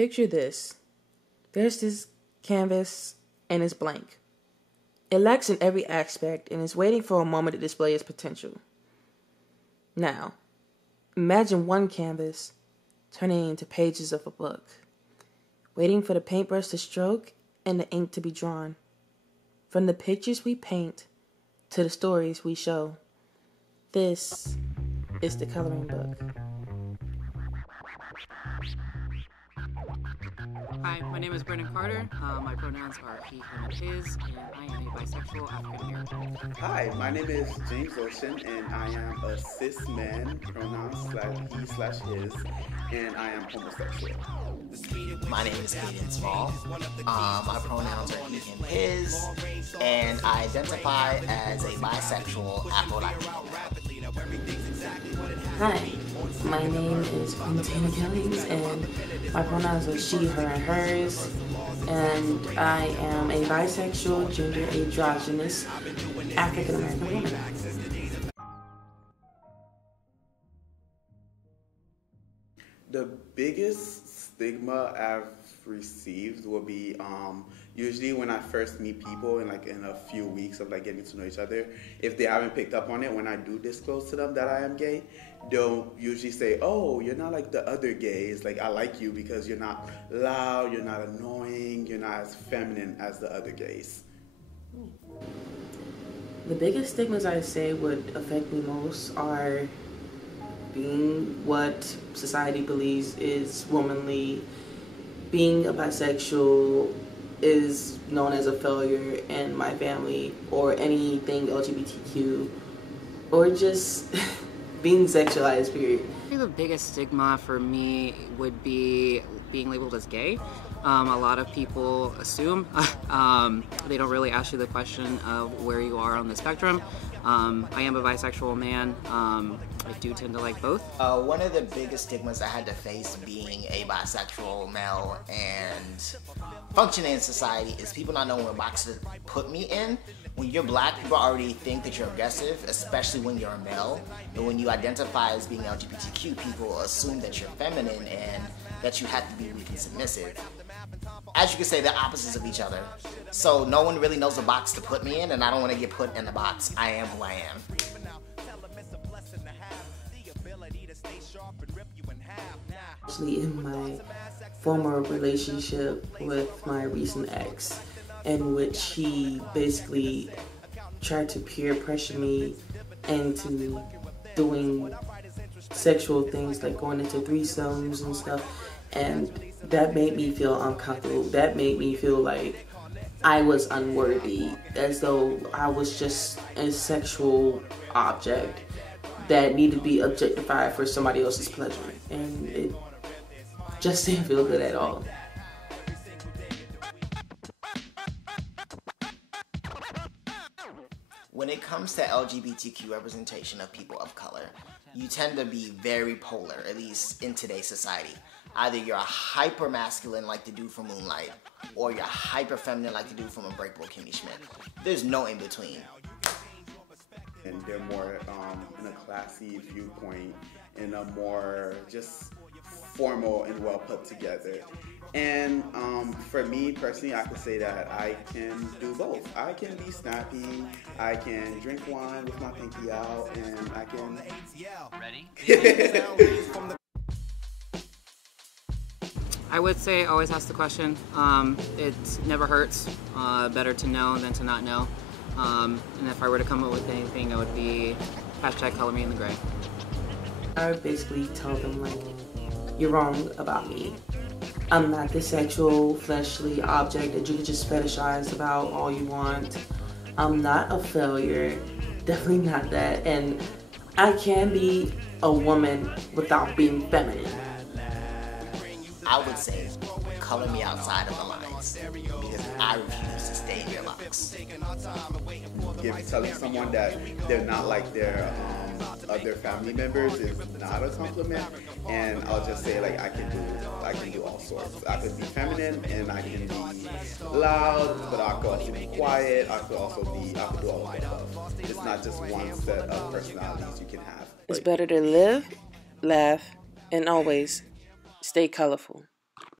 Picture this. There's this canvas and it's blank. It lacks in every aspect and is waiting for a moment to display its potential. Now, imagine one canvas turning into pages of a book, waiting for the paintbrush to stroke and the ink to be drawn. From the pictures we paint to the stories we show, this is the coloring book. Hi, my name is Brennan. My pronouns are he, him, and his, and I am a bisexual African American. Hi, my name is James Ocean, and I am a cis man, pronouns /he/his, and I am homosexual. My name is Cadin Small. My pronouns are he, him, his, and I identify as a bisexual Afro-Latino. Hi, my name is Quintina Killings, and my pronouns are she, her, and hers, and I am a bisexual, gender androgynous African American woman. The biggest stigma I've received will be usually when I first meet people in a few weeks of getting to know each other. If they haven't picked up on it, when I do disclose to them that I am gay, they'll usually say, "Oh, you're not like the other gays. I like you because you're not loud, you're not annoying, you're not as feminine as the other gays." The biggest stigmas I say would affect me most are being what society believes is womanly, being a bisexual is known as a failure in my family, or anything LGBTQ, or just being sexualized, period. I think the biggest stigma for me would be being labeled as gay. A lot of people assume, they don't really ask you the question of where you are on the spectrum. I am a bisexual man. I do tend to like both. One of the biggest stigmas I had to face being a bisexual male and functioning in society is people not knowing what box to put me in. When you're black, people already think that you're aggressive, especially when you're a male. But when you identify as being LGBTQ, people assume that you're feminine and that you have to be weak and submissive. As you can say, they're opposites of each other. So no one really knows the box to put me in, and I don't want to get put in the box. I am who I am. Actually, in my former relationship with my recent ex, in which he basically tried to peer pressure me into doing sexual things like going into threesomes and stuff, and that made me feel uncomfortable. That made me feel like I was unworthy, as though I was just a sexual object that needed to be objectified for somebody else's pleasure, and it just didn't feel good at all. When it comes to LGBTQ representation of people of color, you tend to be very polar, at least in today's society. Either you're a hyper masculine like the dude from Moonlight, or you're hyper feminine like the dude from Unbreakable Kimmy Schmidt. There's no in between. And they're more in a classy viewpoint, in a more just formal and well put together. And for me personally, I could say that I can do both. I can be snappy, I can drink wine with my pinky out, and I can... Ready? I would say always ask the question. It never hurts. Better to know than to not know. And if I were to come up with anything, it would be #color me in the gray. I would basically tell them, you're wrong about me. I'm not this sexual, fleshly object that you can just fetishize about all you want. I'm not a failure, definitely not that. And I can be a woman without being feminine. I would say, color me outside of the lines, because I refuse to stay in your box. Telling someone that they're not like their other family members is not a compliment, and I'll just say I can do all sorts. I could be feminine and I can be loud, but I could also be quiet. I could do all of the above. It's not just one set of personalities you can have. It's better to live, laugh, and always stay colorful.